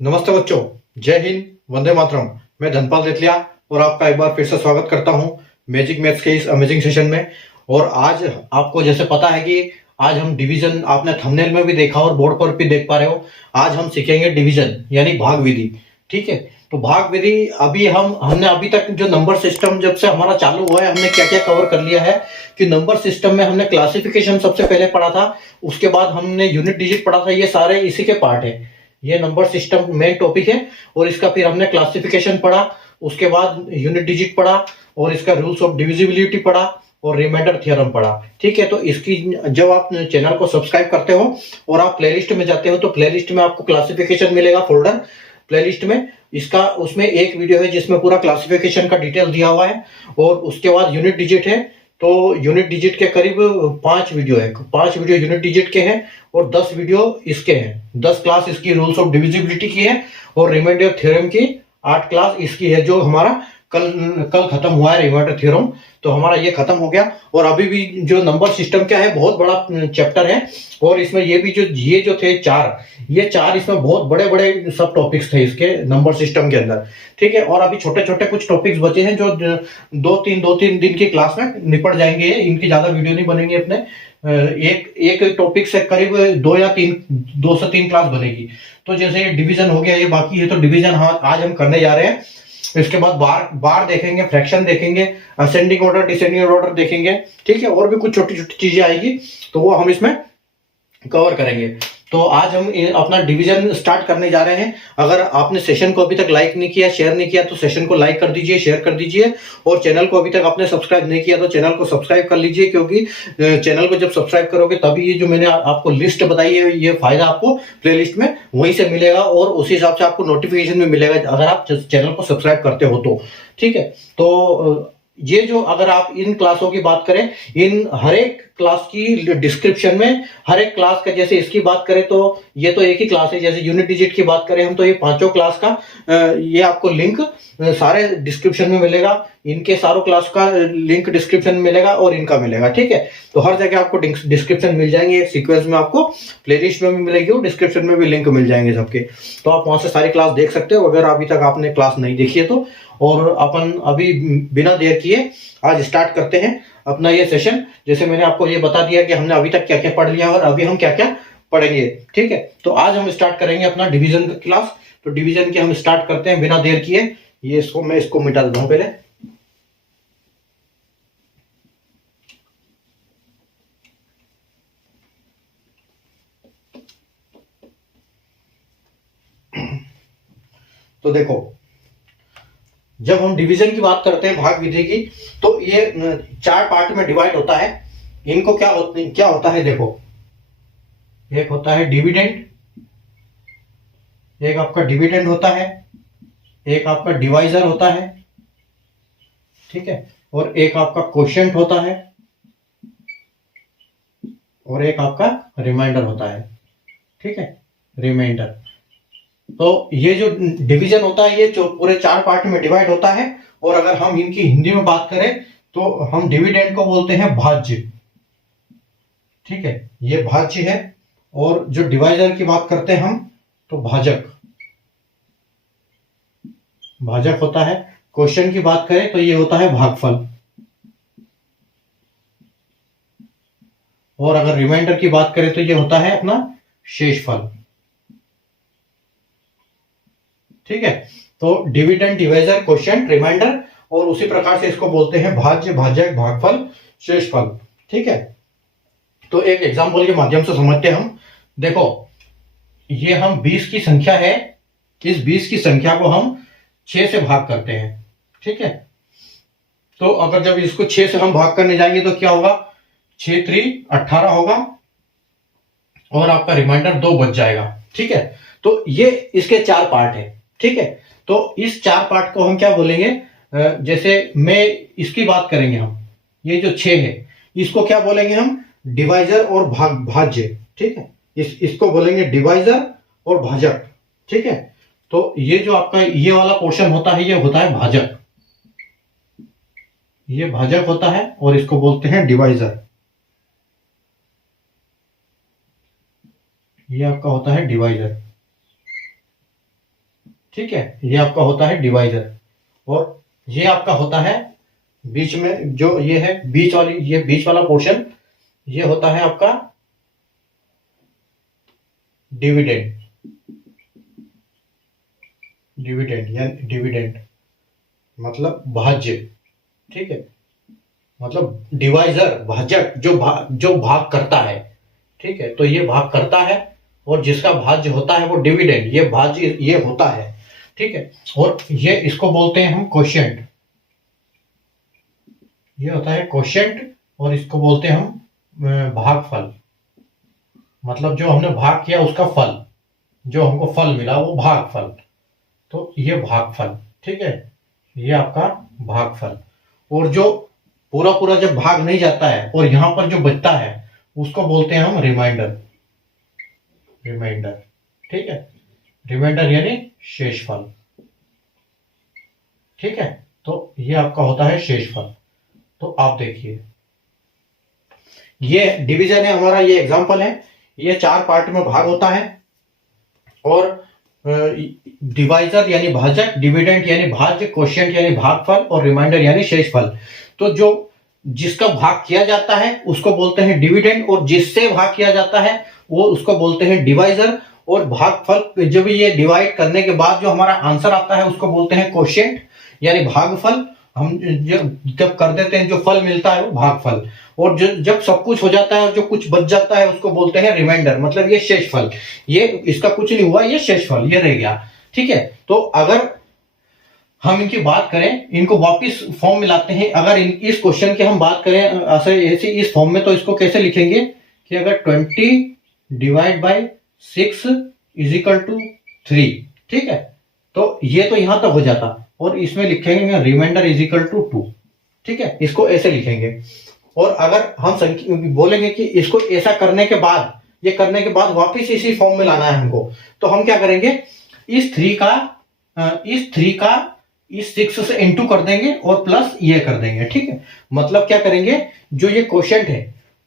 नमस्ते बच्चों, जय हिंद, वंदे मातरम। मैं धनपाल देतलिया और आपका एक बार फिर से स्वागत करता हूं मैजिक मैथ्स के इस अमेजिंग सेशन में। और आज आपको जैसे पता है कि आज हम डिवीजन, आपने थंबनेल में भी देखा और बोर्ड पर भी देख पा रहे हो। आज हम सीखेंगे डिवीजन यानी भाग विधि। ठीक है, तो भाग विधि अभी हमने अभी तक जो नंबर सिस्टम जब से हमारा चालू हुआ है, हमने क्या क्या कवर कर लिया है कि नंबर सिस्टम में हमने क्लासिफिकेशन सबसे पहले पढ़ा था, उसके बाद हमने यूनिट डिजिट पढ़ा था। ये सारे इसी के पार्ट है। ये नंबर सिस्टम मेन टॉपिक है और इसका फिर हमने क्लासिफिकेशन पढ़ा, उसके बाद यूनिट डिजिट पढ़ा और इसका रूल्स ऑफ डिविजिबिलिटी पढ़ा और रिमाइंडर थ्योरम पढ़ा। ठीक है, तो इसकी जब आप चैनल को सब्सक्राइब करते हो और आप प्लेलिस्ट में जाते हो तो प्लेलिस्ट में आपको क्लासिफिकेशन मिलेगा, फोल्डर प्लेलिस्ट में। इसका उसमें एक वीडियो है जिसमें पूरा क्लासिफिकेशन का डिटेल दिया हुआ है और उसके बाद यूनिट डिजिट है। तो यूनिट डिजिट के करीब 5 वीडियो है, 5 वीडियो यूनिट डिजिट के हैं और 10 वीडियो इसके हैं। 10 क्लास इसकी रूल्स ऑफ डिविजिबिलिटी की है और रिमाइंडर थ्योरम की 8 क्लास इसकी है, जो हमारा कल कल खत्म हुआ है रिमाइंडर थ्योरम। तो हमारा ये खत्म हो गया और अभी भी जो नंबर सिस्टम क्या है, बहुत बड़ा चैप्टर है। और इसमें ये जो थे ये चार इसमें बहुत बड़े बड़े सब टॉपिक्स थे इसके नंबर सिस्टम के अंदर। ठीक है, और अभी छोटे छोटे कुछ टॉपिक्स बचे हैं जो दो तीन दिन की क्लास में निपट जाएंगे। इनकी ज्यादा वीडियो नहीं बनेंगे अपने। एक एक टॉपिक से करीब 2 से 3 क्लास बनेगी। तो जैसे डिवीजन हो गया, ये बाकी है, तो डिवीजन आज हम करने जा रहे हैं। इसके बाद बार देखेंगे, फ्रैक्शन देखेंगे, असेंडिंग ऑर्डर डिसेंडिंग ऑर्डर देखेंगे। ठीक है, और भी कुछ छोटी छोटी चीजें आएगी तो वो हम इसमें कवर करेंगे। तो आज हम अपना डिवीजन स्टार्ट करने जा रहे हैं। अगर आपने सेशन को अभी तक लाइक नहीं किया, शेयर नहीं किया, तो सेशन को लाइक कर दीजिए, शेयर कर दीजिए। और चैनल को अभी तक आपने सब्सक्राइब नहीं किया तो चैनल को सब्सक्राइब कर लीजिए, क्योंकि चैनल को जब सब्सक्राइब करोगे तभी ये जो मैंने आपको लिस्ट बताई है, ये फायदा आपको प्लेलिस्ट में वहीं से मिलेगा और उसी हिसाब से आपको नोटिफिकेशन भी मिलेगा अगर आप चैनल को सब्सक्राइब करते हो तो। ठीक है, तो ये जो अगर आप इन क्लासों की बात करें, इन हर एक क्लास की डिस्क्रिप्शन में, हर एक क्लास का, जैसे इसकी बात करें तो ये तो एक ही क्लास है। जैसे यूनिट डिजिट की बात करें हम तो ये 5 क्लास का ये आपको लिंक सारे डिस्क्रिप्शन में मिलेगा। इनके सारों क्लास का लिंक डिस्क्रिप्शन में मिलेगा और इनका मिलेगा। ठीक है, तो हर जगह आपको डिस्क्रिप्शन मिल जाएंगे, एक सीक्वेंस में आपको प्लेलिस्ट में भी मिलेगी और डिस्क्रिप्शन में भी लिंक मिल जाएंगे सबके। तो आप वहां से सारी क्लास देख सकते हो अगर अभी तक आपने क्लास नहीं देखी है तो। और अपन अभी बिना देर किए आज स्टार्ट करते हैं अपना ये सेशन। जैसे मैंने आपको ये बता दिया कि हमने अभी तक क्या क्या पढ़ लिया और अभी हम क्या क्या पढ़ेंगे। ठीक है, तो आज हम स्टार्ट करेंगे अपना डिवीजन का क्लास। तो डिवीजन के हम स्टार्ट करते हैं बिना देर किए। ये मैं इसको मिटा देता हूं पहले। तो देखो, जब हम डिवीजन की बात करते हैं भाग विधि की, तो ये 4 पार्ट में डिवाइड होता है। इनको क्या होता है देखो, एक होता है डिविडेंड, एक आपका डिविडेंड होता है, एक आपका डिवाइजर होता है, ठीक है, और एक आपका क्वोशिएंट होता है और एक आपका रिमाइंडर होता है। ठीक है, रिमाइंडर। तो ये जो डिवीजन होता है ये पूरे 4 पार्ट में डिवाइड होता है। और अगर हम इनकी हिंदी में बात करें तो हम डिविडेंड को बोलते हैं भाज्य। ठीक है, ये भाज्य है। और जो डिवाइजर की बात करते हैं हम तो भाजक, भाजक होता है। क्वेश्चन की बात करें तो ये होता है भागफल। और अगर रिमाइंडर की बात करें तो ये होता है अपना शेषफल। ठीक है, तो डिविडेंड, डिवाइजर, क्वोशिएंट, रिमाइंडर, और उसी प्रकार से इसको बोलते हैं भाज्य, भाजक, भागफल, शेषफल। ठीक है, तो एक एग्जांपल के माध्यम से समझते हैं हम। देखो, ये हम 20 की संख्या है, इस 20 की संख्या को हम 6 से भाग करते हैं। ठीक है, तो अगर जब इसको 6 से हम भाग करने जाएंगे तो क्या होगा, 6 3 18 होगा और आपका रिमाइंडर 2 बच जाएगा। ठीक है, तो ये इसके 4 पार्ट है। ठीक है, तो इस 4 पार्ट को हम क्या बोलेंगे, जैसे मैं इसकी बात करेंगे हम, ये जो 6 है इसको क्या बोलेंगे हम, डिवाइजर और भाज्य। ठीक है, इसको बोलेंगे डिवाइजर और भाजक। ठीक है, तो ये जो आपका ये वाला पोर्शन होता है ये होता है भाजक, ये भाजक होता है और इसको बोलते हैं डिवाइजर। ये आपका होता है डिवाइजर। ठीक है, ये आपका होता है डिवाइजर। और ये आपका होता है बीच में जो ये है ये बीच वाला पोर्शन, ये होता है आपका डिविडेंड। डिविडेंड मतलब भाज्य, ठीक है, मतलब डिवाइजर भाजक जो भाग करता है, ठीक है, तो ये भाग करता है और जिसका भाज्य होता है वो डिविडेंड, ये भाज्य ये होता है, ठीक है। और ये इसको बोलते हैं हम कोशिएंट, ये होता है कोशिएंट, और इसको बोलते हैं हम भागफल, मतलब जो हमने भाग किया उसका फल, जो हमको फल मिला वो भागफल, तो ये भागफल, ठीक है, ये आपका भागफल। और जो पूरा पूरा जब भाग नहीं जाता है और यहां पर जो बचता है उसको बोलते हैं हम रिमाइंडर। ठीक है, रिमाइंडर यानी शेषफल, ठीक है, तो ये आपका होता है शेषफल। तो आप देखिए, ये डिवीजन है हमारा, ये एग्जांपल है, ये 4 पार्ट में भाग होता है। और डिवाइजर यानी भाजक, डिविडेंड यानी भाज्य, कोशिएंट यानी भागफल, और रिमाइंडर यानी शेषफल। तो जो जिसका भाग किया जाता है उसको बोलते हैं डिविडेंड, और जिससे भाग किया जाता है वो उसको बोलते हैं डिवाइजर। और भागफल जब ये डिवाइड करने के बाद जो हमारा आंसर आता है उसको बोलते हैं कोशिएंट यानी भागफल। हम जब कर देते हैं जो फल मिलता है वो भागफल। और जब सब कुछ हो जाता है और जो कुछ बच जाता है उसको बोलते हैं रिमाइंडर, मतलब ये शेषफल, ये इसका कुछ नहीं हुआ, ये शेषफल ये रह गया, ठीक है। तो अगर हम इनकी बात करें, इनको वापस फॉर्म में लाते हैं, अगर इस क्वेश्चन की हम बात करें ऐसे इस फॉर्म में, तो इसको कैसे लिखेंगे कि अगर 20 divide by 6 is equal to 3, ठीक है, तो ये तो यहां तक हो जाता, और इसमें लिखेंगे रिमाइंडर इज इक्वल टू 2, ठीक है, इसको ऐसे लिखेंगे। और अगर हम बोलेंगे कि इसको ऐसा करने के बाद, ये करने के बाद वापस इसी फॉर्म में लाना है हमको, तो हम क्या करेंगे, इस 3 का इस 6 से इंटू कर देंगे और प्लस ये कर देंगे, ठीक है। मतलब क्या करेंगे, जो ये क्वोशिएंट है,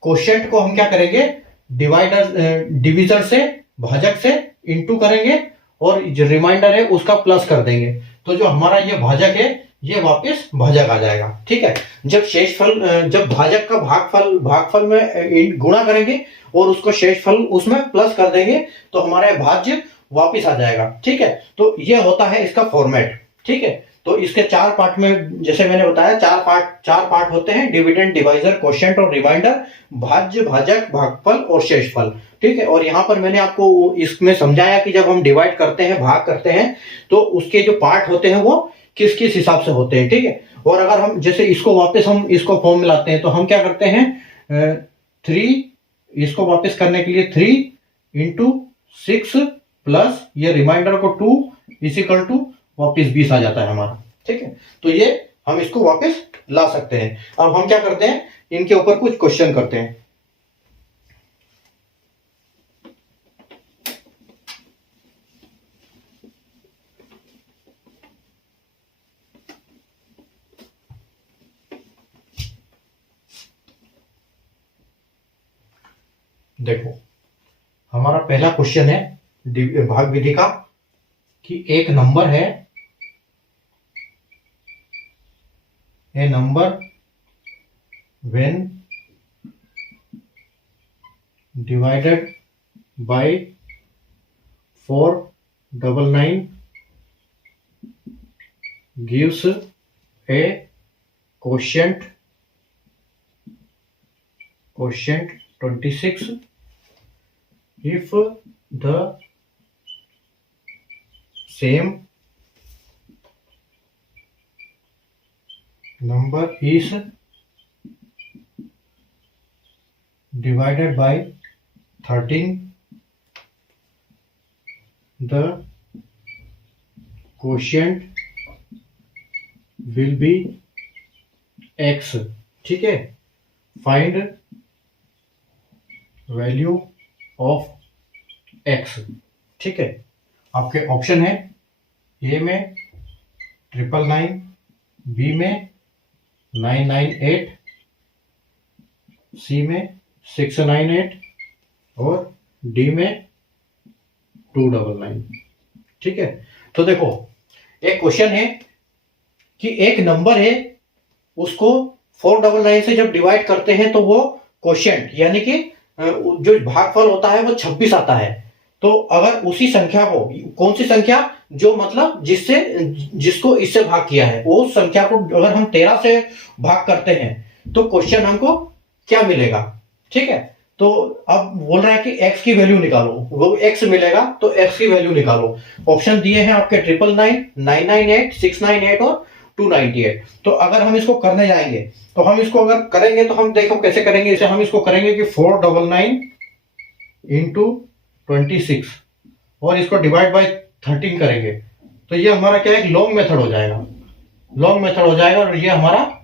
क्वोशिएंट को हम क्या करेंगे, डिविजर से, भाजक से इंटू करेंगे, और जो रिमाइंडर है उसका प्लस कर देंगे, तो जो हमारा ये भाजक है ये वापस भाजक आ जाएगा, ठीक है। जब शेषफल, जब भाजक का भागफल में गुणा करेंगे और उसको शेषफल उसमें प्लस कर देंगे, तो हमारा भाज्य वापस आ जाएगा, ठीक है। तो ये होता है इसका फॉर्मेट, ठीक है। तो इसके 4 पार्ट में, जैसे मैंने बताया, 4 पार्ट होते हैं, डिविडेंड, डिवाइजर, क्वोशिएंट और रिमाइंडर, भाज्य, भाजक, भागफल और शेषफल, ठीक है। और यहां पर मैंने आपको इसमें समझाया कि जब हम डिवाइड करते हैं, भाग करते हैं, तो उसके जो पार्ट होते हैं वो किस किस हिसाब से होते हैं, ठीक है। और अगर हम जैसे इसको वापस हम इसको फॉर्म में लाते हैं, तो हम क्या करते हैं, 3, इसको वापस करने के लिए 3 इंटू 6 प्लस ये रिमाइंडर को 2 इज इक्वल टू वापिस 20 आ जाता है हमारा, ठीक है। तो ये हम इसको वापस ला सकते हैं। अब हम क्या करते हैं, इनके ऊपर कुछ क्वेश्चन करते हैं। देखो, हमारा पहला क्वेश्चन है भाग विधि का, कि एक नंबर है, ए number when divided by 499 gives a quotient 26 if the same number is divided by 13, the quotient will be x, ठीक है। फाइंड वैल्यू ऑफ x, ठीक है। आपके ऑप्शन है, ए में 999, बी में 998, सी में 698 और डी में 299, ठीक है। तो देखो, एक क्वेश्चन है कि एक नंबर है, उसको 499 से जब डिवाइड करते हैं तो वो क्वोशिएंट यानी कि जो भागफल होता है वो 26 आता है। तो अगर उसी संख्या को, कौन सी संख्या, जो मतलब जिसको इससे भाग किया है, वो संख्या को अगर हम 13 से भाग करते हैं तो क्वेश्चन हमको क्या मिलेगा। ठीक है, तो अब बोल रहा है कि x की वैल्यू निकालो, वो x मिलेगा तो x की वैल्यू निकालो। ऑप्शन दिए हैं आपके 999, 998, 698 और 298। तो अगर हम इसको करने जाएंगे तो हम इसको अगर करेंगे तो हम देखो कैसे करेंगे। इसे हम इसको करेंगे कि 499 इंटू 26 और इसको डिवाइड बाय 13 करेंगे तो ये हमारा क्या है, लॉन्ग मेथड हो जाएगा। लॉन्ग मेथड हो जाएगा और ये हमारा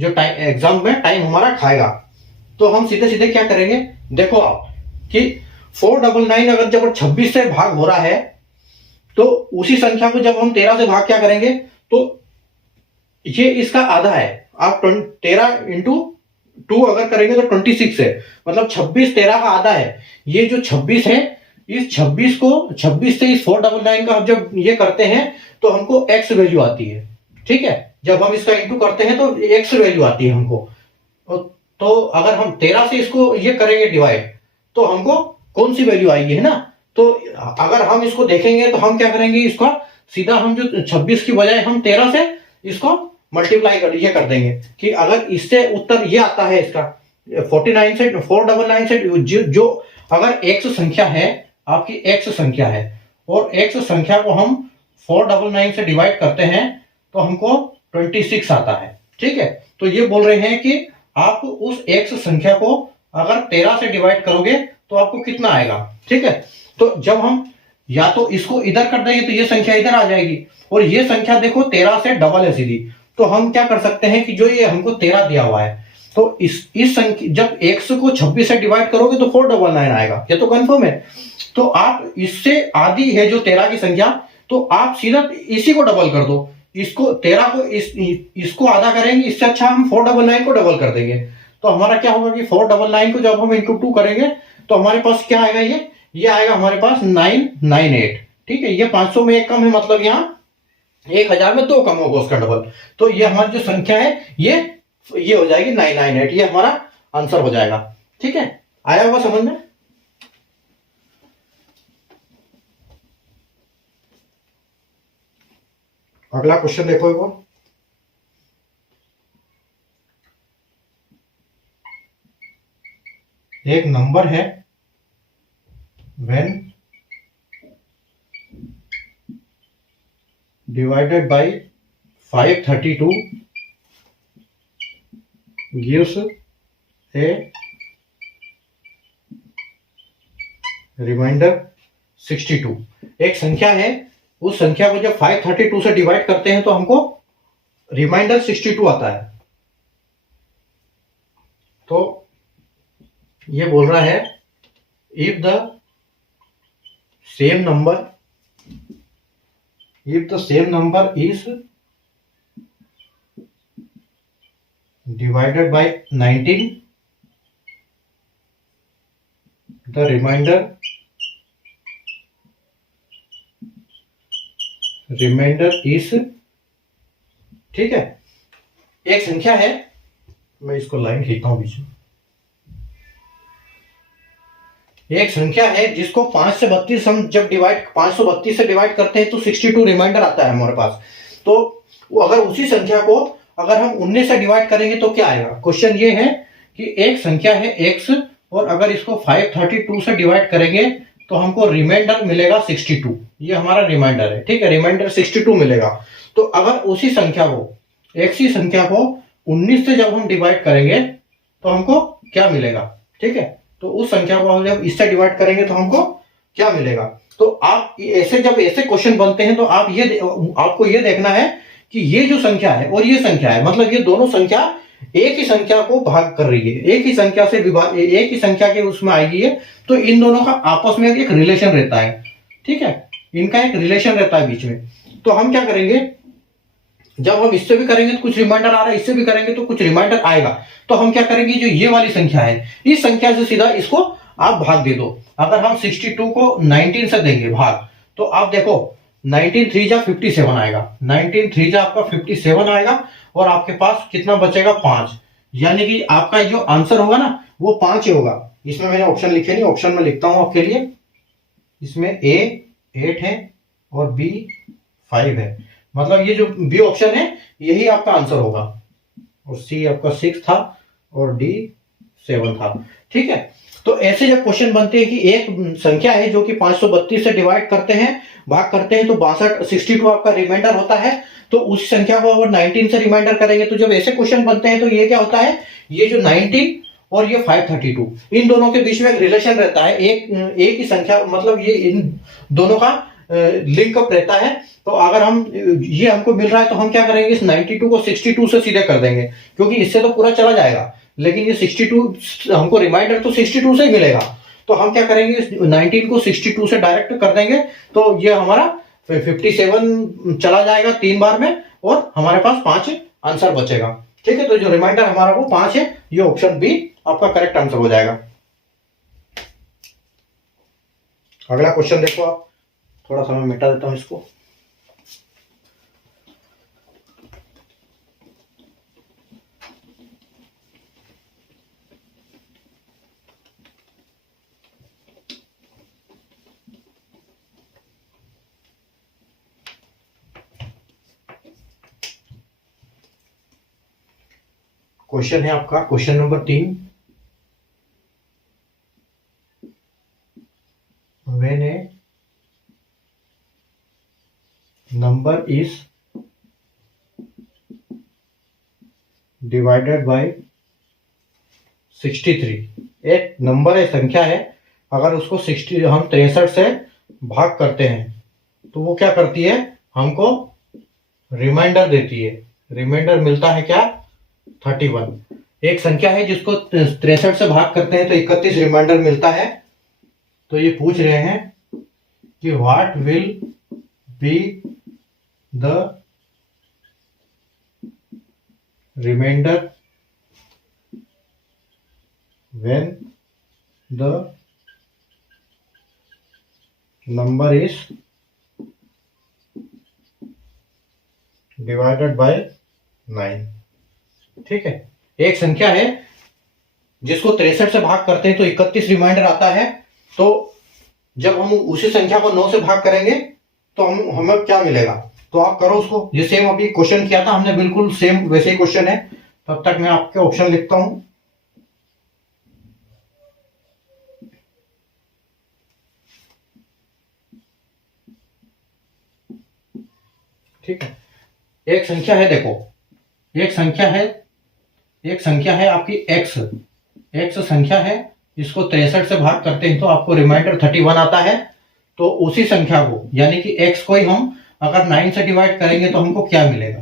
जो टाइम एग्जाम में टाइम हमारा खाएगा। तो हम सीधे सीधे क्या करेंगे, देखो आप कि 499 अगर जब 26 से भाग हो रहा है तो उसी संख्या को जब हम 13 से भाग क्या करेंगे, तो ये इसका आधा है। आप 13 इंटू 2 अगर करेंगे तो 26 है, मतलब 26 13 का आधा है। ये जो 26 है, इस 26 से इस 499 का हम जब ये करते हैं तो हमको x वैल्यू आती है। ठीक है, जब हम इसका इंटू करते हैं तो x वैल्यू आती है हमको। तो अगर हम 13 से इसको ये करेंगे डिवाइड तो हमको कौन सी वैल्यू आएगी, है ना। तो अगर हम इसको देखेंगे तो हम क्या करेंगे, इसका सीधा हम जो 26 की बजाय हम 13 से इसको मल्टीप्लाई कर देंगे कि अगर इससे उत्तर ये आता है इसका 49 से 499 से जो अगर x संख्या है, आपकी x संख्या है और x संख्या को हम 499 से डिवाइड करते हैं तो हमको 26 आता है। ठीक है, तो ये बोल रहे हैं कि आप उस x संख्या को अगर 13 से डिवाइड करोगे तो आपको कितना आएगा। ठीक है, तो जब हम या तो इसको इधर कर देंगे तो ये संख्या इधर आ जाएगी और ये संख्या देखो 13 से डबल है सीधी। तो हम क्या कर सकते हैं कि जो ये हमको 13 दिया हुआ है तो इस संख्या जब x को 26 से डिवाइड करोगे तो 499 आएगा, ये तो कंफर्म है। तो आप इससे आधी है जो 13 की संख्या, तो आप सीधा इसी को डबल कर दो। इसको 13 को इसको आधा करेंगे, इससे अच्छा हम 499 को डबल कर देंगे। तो हमारा क्या होगा कि 499 को जब हम इंटू 2 करेंगे तो हमारे पास क्या आएगा, ये आएगा हमारे पास 998। ठीक है, ये 500 में एक कम है, मतलब यहाँ 1000 में 2 कम होगा उसका डबल। तो ये हमारी जो संख्या है ये हो जाएगी 998, ये हमारा आंसर हो जाएगा। ठीक है, आया होगा समझ में। अगला क्वेश्चन देखो एक बार। एक नंबर है when divided by 532 gives a reminder 62। एक संख्या है, उस संख्या को जब 532 से डिवाइड करते हैं तो हमको रिमाइंडर 62 आता है। तो ये बोल रहा है if the same number is divided by 19 the remainder is। ठीक है, एक संख्या है, मैं इसको लाइन खींचता हूं बीच में। एक संख्या है जिसको 5 से 32 हम जब 532 से डिवाइड करते हैं तो 62 रिमाइंडर आता है हमारे पास। तो अगर उसी संख्या को अगर हम 19 से डिवाइड करेंगे तो क्या आएगा। क्वेश्चन ये है कि एक संख्या है x और अगर इसको 532 से डिवाइड करेंगे तो हमको रिमाइंडर मिलेगा 62। ये हमारा रिमाइंडर है। ठीक है, रिमाइंडर 62 मिलेगा। तो अगर उसी संख्या को x ही संख्या को 19 से जब हम डिवाइड करेंगे तो हमको क्या मिलेगा। ठीक है, तो उस संख्या को हम जब इससे डिवाइड करेंगे तो हमको क्या मिलेगा। तो आप जब ऐसे क्वेश्चन बनते हैं तो आपको ये देखना है कि ये जो संख्या है और ये संख्या है, मतलब ये दोनों संख्या एक ही संख्या को भाग कर रही है, एक ही संख्या से एक ही संख्या के उसमें आएगी है। तो इन दोनों का आपस में एक रिलेशन रहता है। ठीक है, इनका एक रिलेशन रहता है बीच में। तो हम क्या करेंगे, जब हम इससे भी करेंगे तो कुछ रिमाइंडर आ रहा है, इससे भी करेंगे तो कुछ रिमाइंडर आएगा। तो हम क्या करेंगे, जो ये वाली संख्या है इस संख्या से सीधा इसको आप भाग दे दो। अगर हम 62 को 19 से देंगे भाग तो आप देखो 19 3 जा 57 आएगा, 19 3 जा आपका 57 आएगा और आपके पास कितना बचेगा 5, यानी कि आपका जो आंसर होगा ना वो 5 ही होगा। इसमें मैंने ऑप्शन लिखे नहीं, ऑप्शन में लिखता हूं आपके लिए। इसमें ए 8 है और बी 5 है, मतलब ये जो बी ऑप्शन है यही आपका आंसर होगा, और सी आपका 6 था और डी 7 था। ठीक है, तो ऐसे जब क्वेश्चन बनते हैं कि एक संख्या है जो कि 532 से डिवाइड करते हैं, भाग करते हैं, तो 62 आपका रिमाइंडर होता है, तो उस संख्या को अगर 19 से रिमाइंडर करेंगे, तो जब ऐसे क्वेश्चन बनते हैं तो ये क्या होता है, ये जो 19 और ये 532 इन दोनों के बीच में एक रिलेशन रहता है, एक ही संख्या, मतलब ये इन दोनों का लिंक अप रहता है। तो अगर हम ये हमको मिल रहा है तो हम क्या करेंगे, इस 92 को 62 से सीधे कर देंगे, क्योंकि इससे तो पूरा चला जाएगा, लेकिन ये 62 हमको रिमाइंडर तो 62 से ही मिलेगा, तो हम क्या करेंगे 19 को 62 से डायरेक्ट कर देंगे, तो ये हमारा 57 चला जाएगा 3 बार में और हमारे पास 5 आंसर बचेगा। ठीक है, तो जो रिमाइंडर हमारा वो 5 है, ये ऑप्शन बी आपका करेक्ट आंसर हो जाएगा। अगला क्वेश्चन देखो आप, थोड़ा सा मैं मिटा देता हूं इसको। क्वेश्चन है आपका question number 3, when A number is divided bye 63, एक नंबर है, संख्या है, अगर उसको 63 हम 63 से भाग करते हैं तो वो क्या करती है, हमको रिमाइंडर देती है। रिमाइंडर मिलता है क्या, 31। एक संख्या है जिसको 63 से भाग करते हैं तो 31 रिमाइंडर मिलता है। तो ये पूछ रहे हैं कि what will be the reminder when the number is divided by 9। ठीक है, एक संख्या है जिसको 63 से भाग करते हैं तो 31 रिमाइंडर आता है, तो जब हम उसी संख्या को 9 से भाग करेंगे तो हमें क्या मिलेगा, तो आप करो उसको, ये सेम अभी क्वेश्चन किया था हमने, बिल्कुल सेम वैसे ही क्वेश्चन है। तब तक मैं आपके ऑप्शन लिखता हूं। ठीक है, एक संख्या है, देखो एक संख्या है आपकी एक्स संख्या है, इसको 63 से भाग करते हैं तो आपको रिमाइंडर 31 आता है। तो उसी संख्या को यानी कि एक्स को ही हम अगर 9 से डिवाइड करेंगे तो हमको क्या मिलेगा,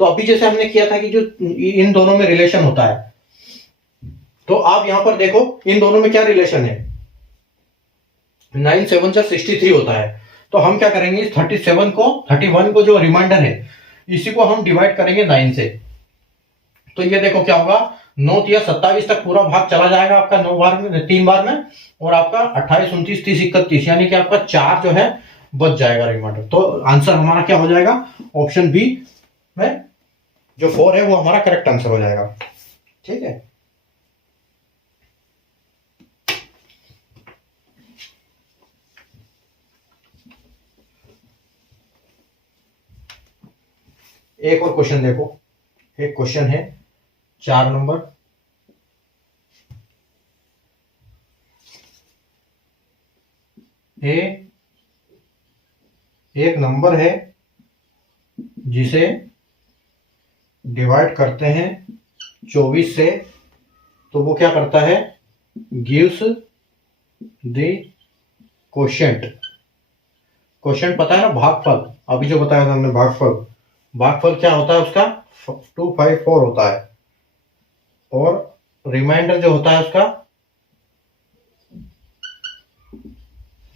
तो अभी जैसे हमने किया था कि जो इन दोनों में रिलेशन होता है, तो आप यहां पर देखो इन दोनों में क्या रिलेशन है, 9 7 जा 63 होता है। तो हम क्या करेंगे, 31 को जो रिमाइंडर है इसी को हम डिवाइड करेंगे 9 से, तो ये देखो क्या होगा, 9 या 27 तक पूरा भाग चला जाएगा आपका 9 बार में, 3 बार में, और आपका 28 29 30 31 यानी कि आपका 4 जो है बच जाएगा रिमाइंडर। तो आंसर हमारा क्या हो जाएगा, ऑप्शन बी में जो 4 है वो हमारा करेक्ट आंसर हो जाएगा। ठीक है, एक और क्वेश्चन देखो, एक क्वेश्चन है 4 नंबर, एक नंबर है जिसे डिवाइड करते हैं 24 से, तो वो क्या करता है, गिव्स द क्वोशिएंट। क्वोशिएंट पता है ना, भागफल, अभी जो बताया था हमने भागफल क्या होता है उसका, 254 होता है, और रिमाइंडर जो होता है उसका,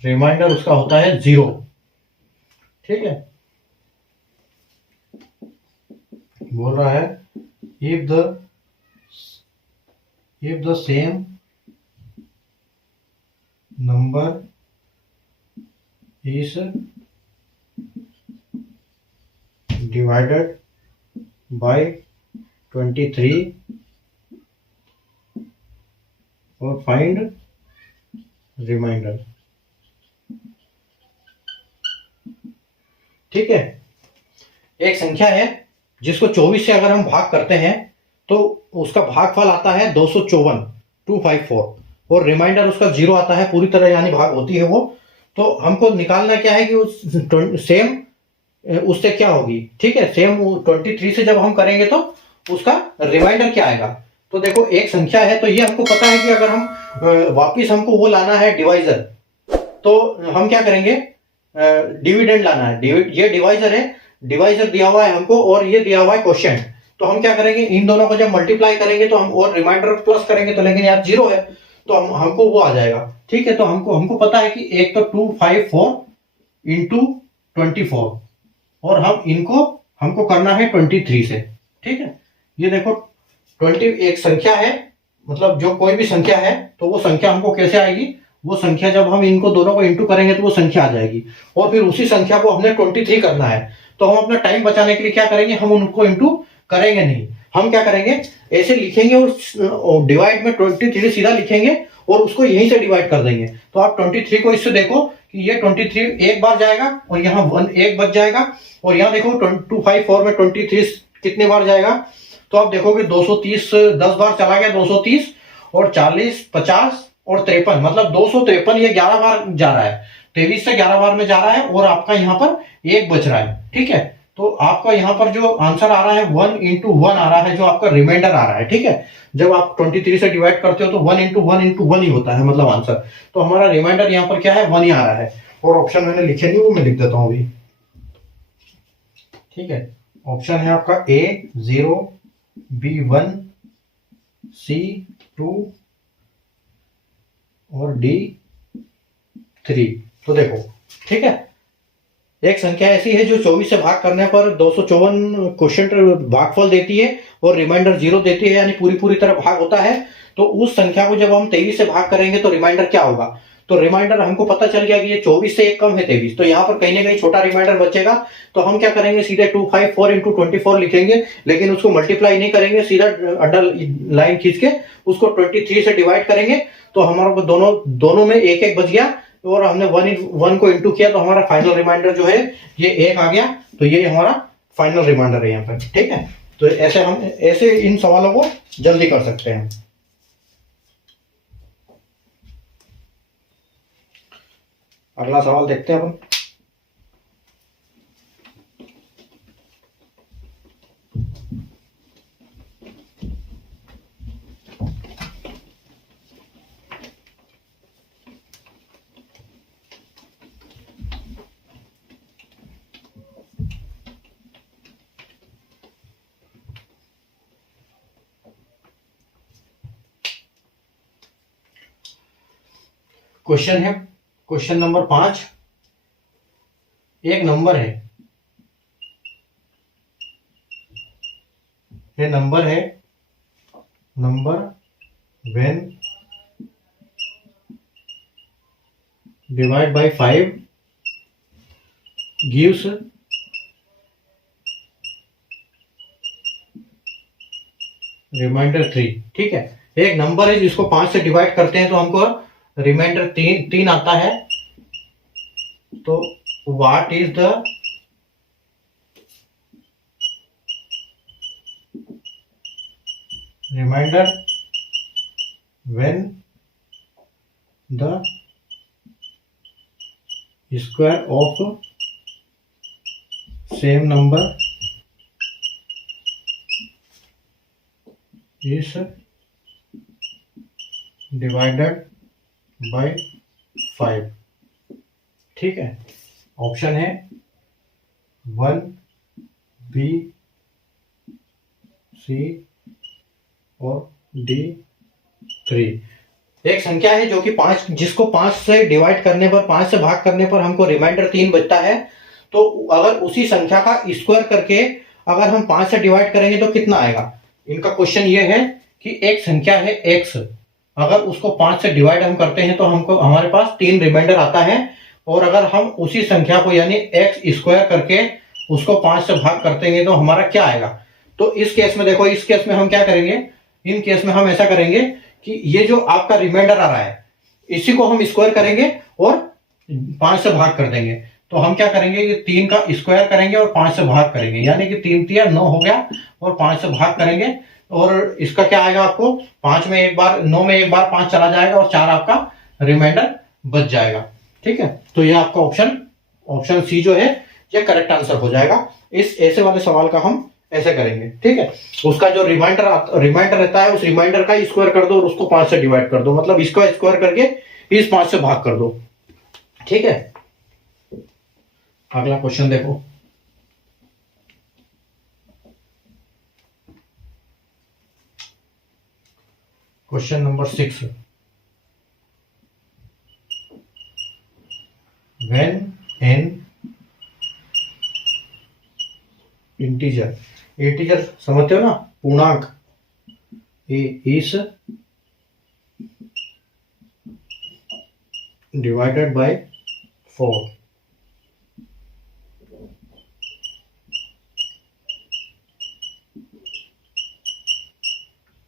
रिमाइंडर उसका होता है 0। ठीक है, बोल रहा है if the same number is divided by 23 और फाइंड रिमाइंडर। ठीक है, एक संख्या है जिसको 24 से अगर हम भाग करते हैं तो उसका भागफल आता है 254 और रिमाइंडर उसका 0 आता है पूरी तरह, यानी भाग होती है वो। तो हमको निकालना क्या है कि उस सेम उससे क्या होगी। ठीक है, सेम 23 से जब हम करेंगे तो उसका रिमाइंडर क्या आएगा। तो देखो एक संख्या है, तो ये हमको पता है कि अगर हम वापिस हमको वो लाना है डिवाइजर, तो हम क्या करेंगे, डिविडेंड लाना है। ये डिवाइजर है, डिवाइजर दिया हुआ है हमको और ये दिया हुआ है क्वोशिएंट। तो हम क्या करेंगे, इन दोनों को जब मल्टीप्लाई करेंगे तो हम और रिमाइंडर प्लस करेंगे तो, लेकिन यार 0 है तो हमको वो आ जाएगा। ठीक है, तो हमको पता है कि एक तो 254 इंटू 24 और हमको करना है 23 से। ठीक है, ये देखो 20 एक संख्या है, मतलब जो कोई भी संख्या है तो वो संख्या हमको कैसे आएगी, वो संख्या जब हम इनको दोनों को इंटू करेंगे तो वो संख्या आ जाएगी और फिर उसी संख्या को हमने 23 करना है। तो हम अपना टाइम बचाने के लिए क्या करेंगे, हम उनको इंटू करेंगे नहीं, हम क्या करेंगे ऐसे लिखेंगे और डिवाइड में 23 सीधा लिखेंगे और उसको यहीं से डिवाइड कर देंगे। तो आप 23 को इससे देखो कि ये 23 एक बार जाएगा और यहाँ 1 एक बच जाएगा, और यहाँ देखो 254 में 23 कितने बार जाएगा, तो आप देखोगे 230 10 बार चला गया, 230 और 40 50 और 53, मतलब 253 ये 11 बार जा रहा है, 23 से 11 बार में जा रहा है और आपका यहाँ पर एक बच रहा है। ठीक है, तो आपका यहाँ पर जो आंसर आ रहा है 1 इंटू 1 आ रहा है, जो आपका रिमाइंडर आ रहा है। ठीक है, जब आप 23 से डिवाइड करते हो तो 1 इंटू 1 इंटू 1 ही होता है, मतलब आंसर। तो हमारा रिमाइंडर यहाँ पर क्या है, 1 ही आ रहा है। और ऑप्शन मैंने लिखे नहीं, वो मैं लिख देता हूँ अभी। ठीक है, ऑप्शन है आपका A 0, B 1, C 2 और D 3। तो देखो, ठीक है, एक संख्या ऐसी है जो 24 से भाग करने पर 254 क्वोशिएंट भागफल देती है और रिमाइंडर 0 देती है, यानी पूरी तरह भाग होता है। तो उस संख्या को जब हम 23 से भाग करेंगे तो रिमाइंडर क्या होगा। तो रिमाइंडर हमको पता चल गया कि ये 24 से एक कम है 23, तो यहाँ पर कहीं ना कहीं छोटा रिमाइंडर बचेगा। तो हम क्या करेंगे, सीधे 254 इंटू 24 लिखेंगे, लेकिन उसको मल्टीप्लाई नहीं करेंगे, सीधा अंडर लाइन खींच के उसको 23 से डिवाइड करेंगे। तो हमारे को दोनों में एक एक बच गया और हमने 1 को इंटू किया, तो हमारा फाइनल रिमाइंडर जो है ये 1 आ गया। तो ये हमारा फाइनल रिमाइंडर है यहाँ पर। ठीक है, तो ऐसे इन सवालों को जल्दी कर सकते हैं। अगला सवाल देखते हैं अपन। क्वेश्चन है, क्वेश्चन नंबर 5। एक नंबर है, ये नंबर है, number when divide by 5 gives reminder 3। ठीक है, एक नंबर है जिसको 5 से डिवाइड करते हैं तो हमको रिमाइंडर 3 आता है। तो what is the reminder when the square of same number is divided by 5। ठीक है, ऑप्शन है 1, B, C और D 3। एक संख्या है जो कि 5, जिसको 5 से डिवाइड करने पर, 5 से भाग करने पर हमको रिमाइंडर 3 बचता है। तो अगर उसी संख्या का स्क्वायर करके अगर हम 5 से डिवाइड करेंगे तो कितना आएगा। इनका क्वेश्चन ये है कि एक संख्या है x, अगर उसको 5 से डिवाइड हम करते हैं तो हमको हमारे पास 3 रिमाइंडर आता है। और अगर हम उसी संख्या को यानी x स्क्वायर करके उसको 5 से भाग कर देंगे तो हमारा क्या आएगा। तो इस केस में देखो, इस केस में हम क्या करेंगे, इन केस में हम ऐसा करेंगे कि ये जो आपका रिमाइंडर आ रहा है इसी को हम स्क्वायर करेंगे और 5 से भाग कर देंगे। तो हम क्या करेंगे, ये 3 का स्क्वायर करेंगे और 5 से भाग करेंगे, यानी कि 3 3 9 हो गया और 5 से भाग करेंगे। और इसका क्या आएगा आपको, 5 में एक बार 9 में एक बार 5 चला जाएगा और 4 आपका रिमाइंडर बच जाएगा। ठीक है, तो ये आपका ऑप्शन सी जो है ये करेक्ट आंसर हो जाएगा। इस ऐसे वाले सवाल का हम ऐसे करेंगे। ठीक है, उसका जो रिमाइंडर रहता है उस रिमाइंडर का स्क्वायर कर दो और उसको 5 से डिवाइड कर दो, मतलब इसको स्क्वायर करके इस 5 से भाग कर दो। ठीक है, अगला क्वेश्चन देखो। Question number 6, when an integer समझते हो ना, पूर्णांक is divided by 4,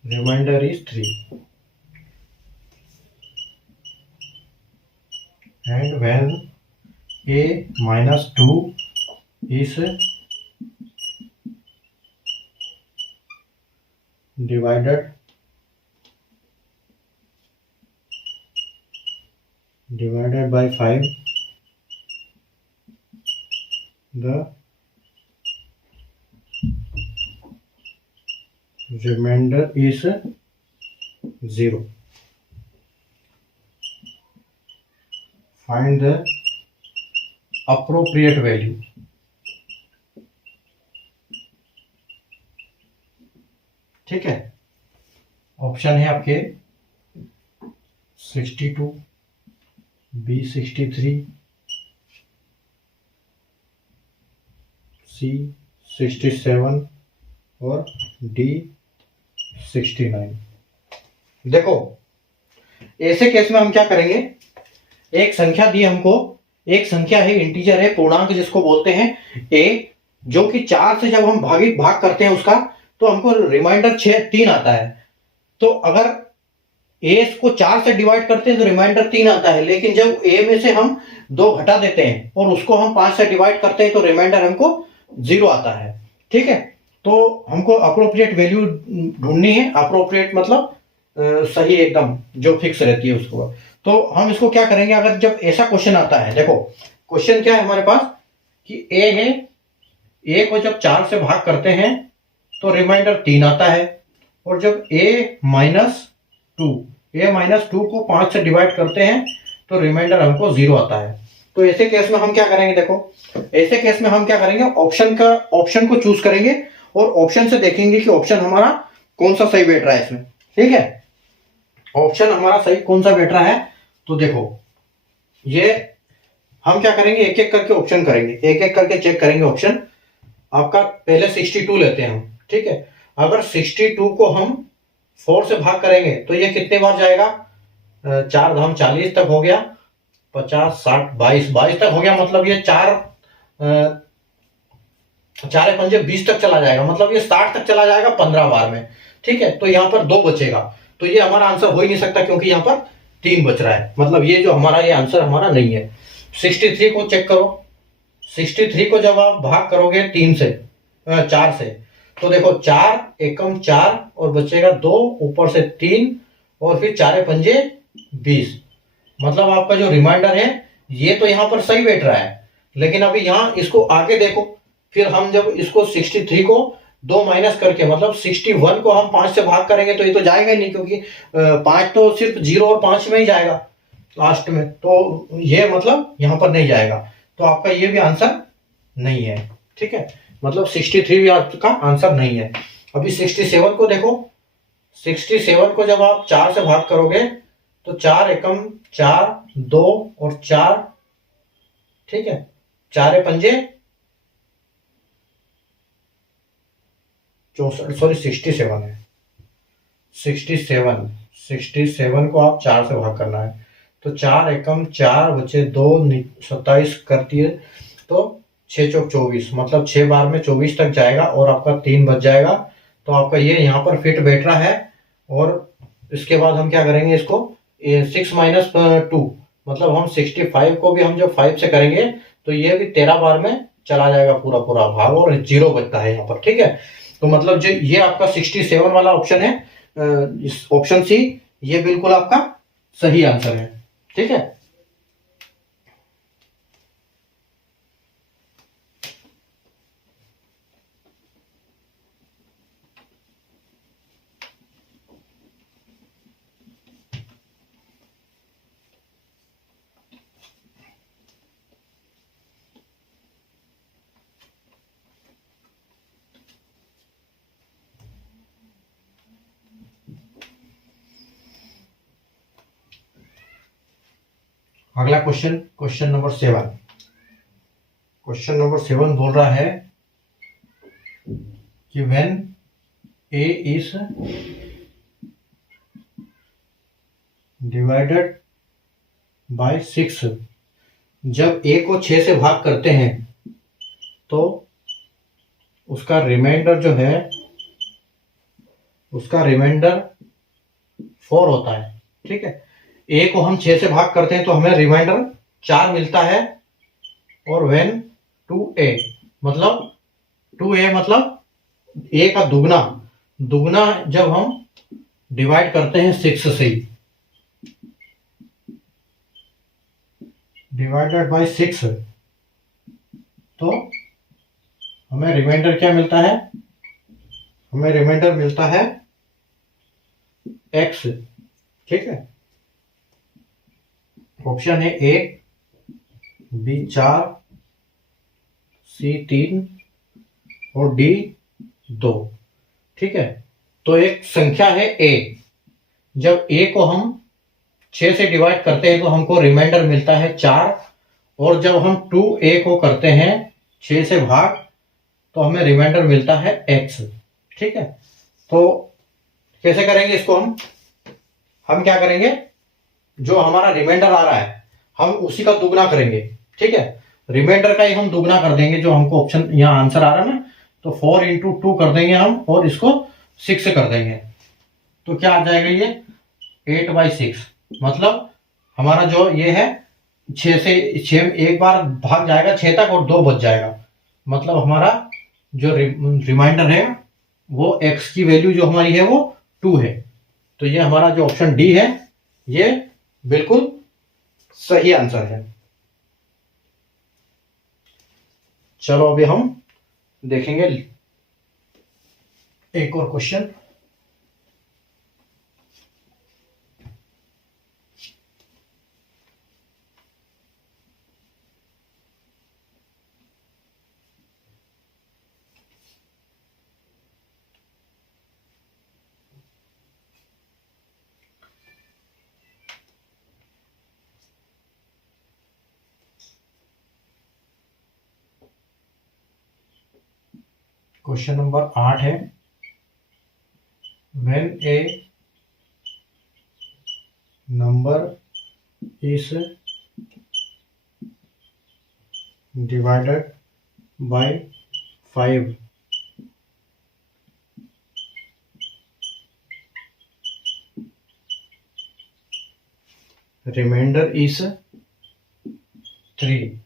remainder is 3, and when a minus 2 is divided by 5, the remainder is 0. Find the appropriate value. ठीक है, ऑप्शन है आपके 62, बी 63, सी 67 और डी 69। देखो ऐसे केस में हम क्या करेंगे, एक संख्या दी हमको, एक संख्या है इंटीजर है पूर्णांक जिसको बोलते हैं a, जो कि 4 से जब हम भाग करते हैं उसका तो हमको रिमाइंडर 3 आता है। तो अगर a को 4 से डिवाइड करते हैं तो रिमाइंडर 3 आता है, लेकिन जब a में से हम 2 घटा देते हैं और उसको हम 5 से डिवाइड करते हैं तो रिमाइंडर हमको 0 आता है। ठीक है, तो हमको अप्रोप्रिएट वैल्यू ढूंढनी है। अप्रोप्रिएट मतलब सही एकदम जो फिक्स रहती है उसको। तो हम इसको क्या करेंगे, अगर जब ऐसा क्वेश्चन आता है, देखो क्वेश्चन क्या है हमारे पास कि a है, a को जब 4 से भाग करते हैं तो रिमाइंडर 3 आता है, और जब a माइनस 2 को 5 से डिवाइड करते हैं तो रिमाइंडर हमको 0 आता है। तो ऐसे केस में हम क्या करेंगे, देखो ऐसे केस में हम क्या करेंगे, ऑप्शन को चूज करेंगे और ऑप्शन से देखेंगे कि ऑप्शन हमारा कौन सा सही बैठ रहा है इसमें। ठीक है, ऑप्शन हमारा सही कौन सा बैठ रहा है, तो देखो ये हम क्या करेंगे, एक एक करके ऑप्शन करेंगे, एक एक करके चेक करेंगे ऑप्शन। आपका पहले 62 लेते हैं हम। ठीक है, अगर 62 को हम 4 से भाग करेंगे तो ये कितने बार जाएगा, 4 धाम 40 तक हो गया, 50 60 22 तक हो गया, मतलब ये 4 पंजे 20 तक चला जाएगा, मतलब ये 60 तक चला जाएगा 15 बार में। ठीक है, तो यहाँ पर 2 बचेगा, तो ये हमारा आंसर हो ही नहीं सकता क्योंकि यहाँ पर 3 बच रहा है, मतलब ये जो हमारा ये आंसर हमारा नहीं है। 63 को चेक करो, 63 को जब आप भाग करोगे 4 से तो देखो 4 एकम 4 और बचेगा 2, ऊपर से 3 और फिर 4 पंजे 20, मतलब आपका जो रिमाइंडर है ये तो यहाँ पर सही बैठ रहा है। लेकिन अभी यहाँ इसको आगे देखो, फिर हम जब इसको 63 को 2 माइनस करके, मतलब 61 को हम 5 से भाग करेंगे तो ये तो जाएगा ही नहीं, क्योंकि 5 तो सिर्फ 0 और 5 में ही जाएगा लास्ट में, तो ये मतलब यहाँ पर नहीं जाएगा, तो आपका ये भी आंसर नहीं है। ठीक है, मतलब 63 भी आपका आंसर नहीं है। अभी 67 को देखो, 67 को जब आप 4 से भाग करोगे तो 4 एकम 4, 2 और 4, ठीक है, 4 पंजे 64, सॉरी 67 है, 67 को आप 4 से भाग करना है, तो 4 एकम 4 बचे 2, 27 करती है तो 6 चौक 24, मतलब 6 बार में 24 तक जाएगा और आपका 3 बच जाएगा। तो आपका ये यहाँ पर फिट बैठ रहा है। और इसके बाद हम क्या करेंगे, इसको 6 माइनस 2, मतलब हम 65 को भी हम जब 5 से करेंगे तो ये भी 13 बार में चला जाएगा पूरा पूरा भाग, और 0 बचता है यहाँ पर। ठीक है, तो मतलब जो ये आपका 67 वाला ऑप्शन है, इस ऑप्शन सी, ये बिल्कुल आपका सही आंसर है। ठीक है, अगला question, question number 7। Question number 7 बोल रहा है कि when A is divided bye 6, जब ए को 6 से भाग करते हैं तो उसका रिमाइंडर जो है, उसका रिमाइंडर 4 होता है। ठीक है, ए को हम 6 से भाग करते हैं तो हमें रिमाइंडर 4 मिलता है। और व्हेन 2a, मतलब 2a मतलब ए का दुगना, दुगना जब हम डिवाइड करते हैं 6 से, डिवाइडेड बाय 6, तो हमें रिमाइंडर क्या मिलता है, हमें रिमाइंडर मिलता है x। ठीक है, ऑप्शन है ए, बी 4, सी 3 और डी 2। ठीक है, तो एक संख्या है ए, जब ए को हम 6 से डिवाइड करते हैं तो हमको रिमाइंडर मिलता है 4, और जब हम 2a को करते हैं 6 से भाग तो हमें रिमाइंडर मिलता है x। ठीक है, तो कैसे करेंगे इसको, हम क्या करेंगे, जो हमारा रिमाइंडर आ रहा है हम उसी का दुगना करेंगे। ठीक है, रिमाइंडर का ही हम दुगना कर देंगे, जो हमको ऑप्शन यहाँ आंसर आ रहा है ना, तो 4 इंटू 2 कर देंगे हम, और इसको 6 से कर देंगे, तो क्या आ जाएगा ये 8/6। मतलब हमारा जो ये है 6 से 6 एक बार भाग जाएगा 6 तक और 2 बच जाएगा, मतलब हमारा जो रिमाइंडर है वो x की वैल्यू जो हमारी है वो 2 है। तो ये हमारा जो ऑप्शन डी है ये बिल्कुल सही आंसर है। चलो अभी हम देखेंगे एक और क्वेश्चन। क्वेश्चन नंबर 8 है, when A number is divided by 5, remainder is 3,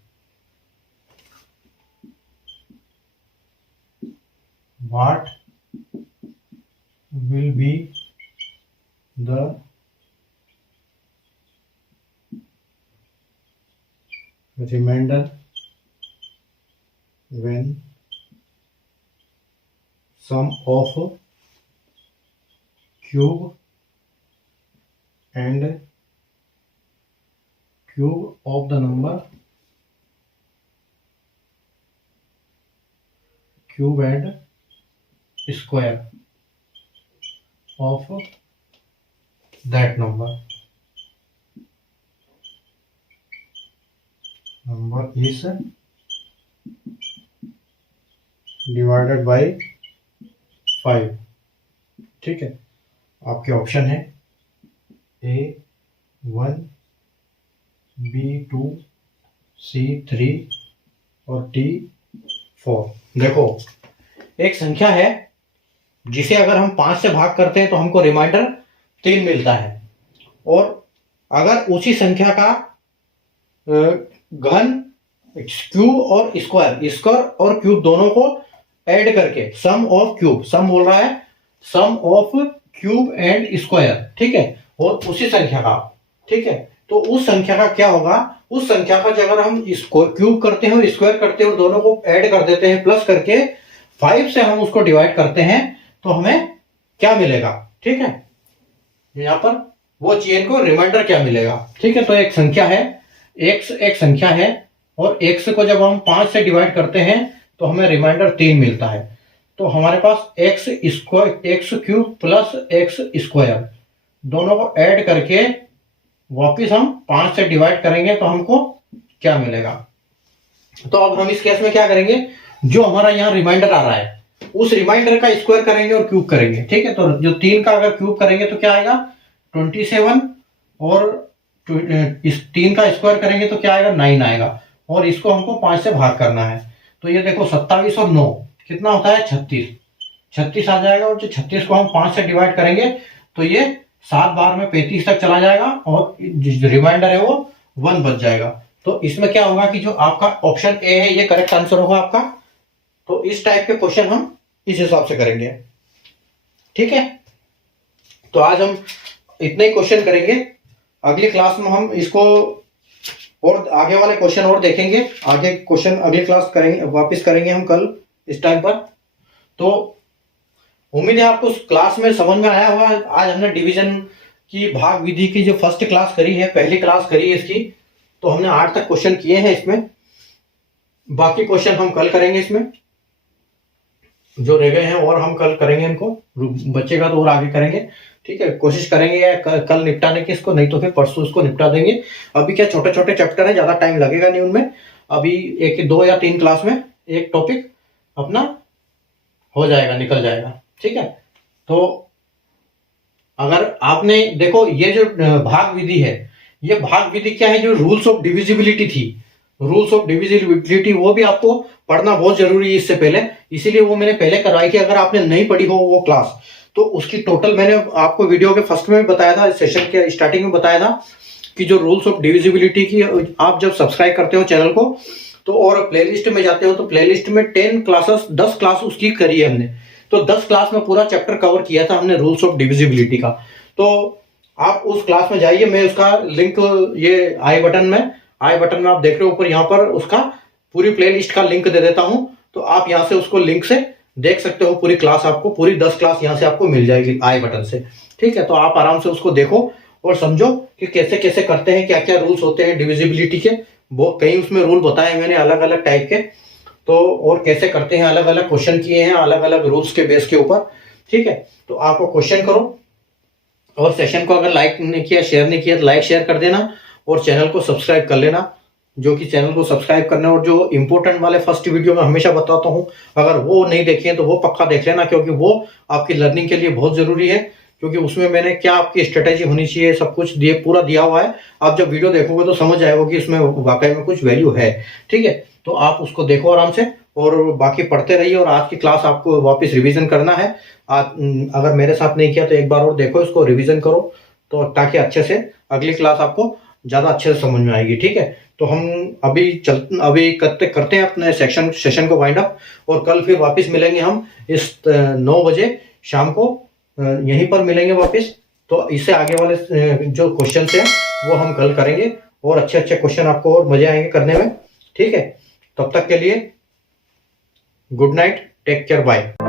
what will be the remainder when sum of cube and cube of the number cube and square of that number is divided by 5। ठीक है, आपके option है A1, B2, C3 और D 4। देखो एक संख्या है जिसे अगर हम 5 से भाग करते हैं तो हमको रिमाइंडर 3 मिलता है, और अगर उसी संख्या का घन, क्यूब और स्क्वायर और क्यूब दोनों को ऐड करके सम ऑफ क्यूब, सम बोल रहा है सम ऑफ क्यूब एंड स्क्वायर, ठीक है, और उसी संख्या का, ठीक है, तो उस संख्या का क्या होगा, उस संख्या का अगर हम इसको क्यूब करते हैं और स्क्वायर करते हैं और दोनों को ऐड कर देते हैं प्लस करके 5 से हम उसको डिवाइड करते हैं तो हमें क्या मिलेगा, ठीक है, यहां पर वो चेन को रिमाइंडर क्या मिलेगा, ठीक है। तो एक संख्या है x, एक संख्या है, और x को जब हम 5 से डिवाइड करते हैं तो हमें रिमाइंडर 3 मिलता है। तो हमारे पास x cube plus x square दोनों को ऐड करके वापिस हम 5 से डिवाइड करेंगे तो हमको क्या मिलेगा। तो अब हम इस केस में क्या करेंगे, जो हमारा यहाँ रिमाइंडर आ रहा है उस रिमाइंडर का स्क्वायर करेंगे और क्यूब करेंगे, ठीक है। तो जो 3 का अगर क्यूब करेंगे तो क्या आएगा 27, और इस 3 का स्क्वायर करेंगे तो क्या आएगा 9 आएगा, और इसको हमको 5 से भाग करना है। तो ये देखो 27 और 9 कितना होता है 36 आ जाएगा, और जो 36 को हम 5 से डिवाइड करेंगे तो ये 7 बार में 35 तक चला जाएगा, और जो रिमाइंडर है वो 1 बच जाएगा। तो इसमें क्या होगा कि जो आपका ऑप्शन ए है ये करेक्ट आंसर होगा आपका। तो इस टाइप के क्वेश्चन हम इस हिसाब से करेंगे, ठीक है। तो आज हम इतने ही क्वेश्चन करेंगे, अगली क्लास में हम इसको और आगे वाले क्वेश्चन और देखेंगे, आगे क्वेश्चन अगली क्लास करेंगे, वापस करेंगे हम कल इस टाइम पर। तो उम्मीद है आपको क्लास में समझ में आया होगा। आज हमने डिवीजन की भाग विधि की जो फर्स्ट क्लास करी है, पहली क्लास करी है इसकी, तो हमने 8 तक क्वेश्चन किए हैं इसमें, बाकी क्वेश्चन हम कल करेंगे, इसमें जो रह गए हैं और हम कल करेंगे, इनको बच्चे का तो और आगे करेंगे, ठीक है। कोशिश करेंगे कल निपटाने की इसको, नहीं तो फिर परसों इसको निपटा देंगे। अभी क्या छोटे छोटे चैप्टर है, ज्यादा टाइम लगेगा नहीं उनमें, अभी 1, 2 या 3 क्लास में एक टॉपिक अपना हो जाएगा, निकल जाएगा, ठीक है। तो अगर आपने देखो ये जो भाग विधि है, ये भाग विधि क्या है, जो रूल्स ऑफ डिविजिबिलिटी थी, रूल्स ऑफ डिविजिबिलिटी वो भी आपको पढ़ना बहुत जरूरी है इससे पहले, इसीलिए वो मैंने पहले करवाई कि अगर आपने नहीं पढ़ी हो वो क्लास तो उसकी टोटल मैंने आपको वीडियो के फर्स्ट में बताया था, सेशन के स्टार्टिंग में बताया था कि जो रूल्स ऑफ डिविजिबिलिटी की आप जब सब्सक्राइब करते हो चैनल को तो और प्लेलिस्ट में जाते हो तो प्लेलिस्ट में 10 क्लास उसकी करी है हमने। तो 10 क्लास में पूरा चैप्टर कवर किया था हमने रूल्स ऑफ डिविजिबिलिटी का। तो आप उस क्लास में जाइए, मैं उसका लिंक ये आई बटन में आप देख रहे हो ऊपर, यहाँ पर उसका पूरी प्लेलिस्ट का लिंक दे देता हूं, तो आप यहाँ से उसको लिंक से देख सकते हो। पूरी क्लास आपको, पूरी 10 क्लास यहाँ से आपको मिल जाएगी आई बटन से, ठीक है। तो आप आराम से उसको देखो और समझो कि कैसे कैसे करते हैं, क्या क्या रूल्स होते हैं डिविजिबिलिटी के, वो कई उसमें रूल बताए मैंने अलग अलग टाइप के, तो और कैसे करते हैं, अलग अलग क्वेश्चन किए हैं अलग अलग रूल्स के बेस के ऊपर, ठीक है। तो आपको क्वेश्चन करो, और सेशन को अगर लाइक नहीं किया, शेयर नहीं किया तो लाइक शेयर कर देना, और चैनल को सब्सक्राइब कर लेना, जो कि चैनल को सब्सक्राइब करना, और जो इंपॉर्टेंट वाले फर्स्ट वीडियो में हमेशा बताता हूं, अगर वो नहीं देखे तो वो पक्का देख लेना, क्योंकि वो आपकी लर्निंग के लिए बहुत जरूरी है, क्योंकि उसमें मैंने क्या आपकी स्ट्रेटेजी होनी चाहिए सब कुछ पूरा दिया हुआ है। आप जब वीडियो देखोगे तो समझ आएगा कि उसमें वाकई में कुछ वैल्यू है, ठीक है। तो आप उसको देखो आराम से, और बाकी पढ़ते रहिए। और आज की क्लास आपको वापस रिवीजन करना है, अगर मेरे साथ नहीं किया तो एक बार और देखो, इसको रिवीजन करो, तो ताकि अच्छे से अगली क्लास आपको ज्यादा अच्छे से समझ में आएगी, ठीक है। तो हम अभी करते हैं अपने सेशन को वाइंड अप, और कल फिर वापस मिलेंगे हम इस 9 बजे शाम को, यहीं पर मिलेंगे वापस। तो इससे आगे वाले जो क्वेश्चन है वो हम कल करेंगे, और अच्छे अच्छे क्वेश्चन आपको और मजे आएंगे करने में, ठीक है। तब तक के लिए good night, take care, bye.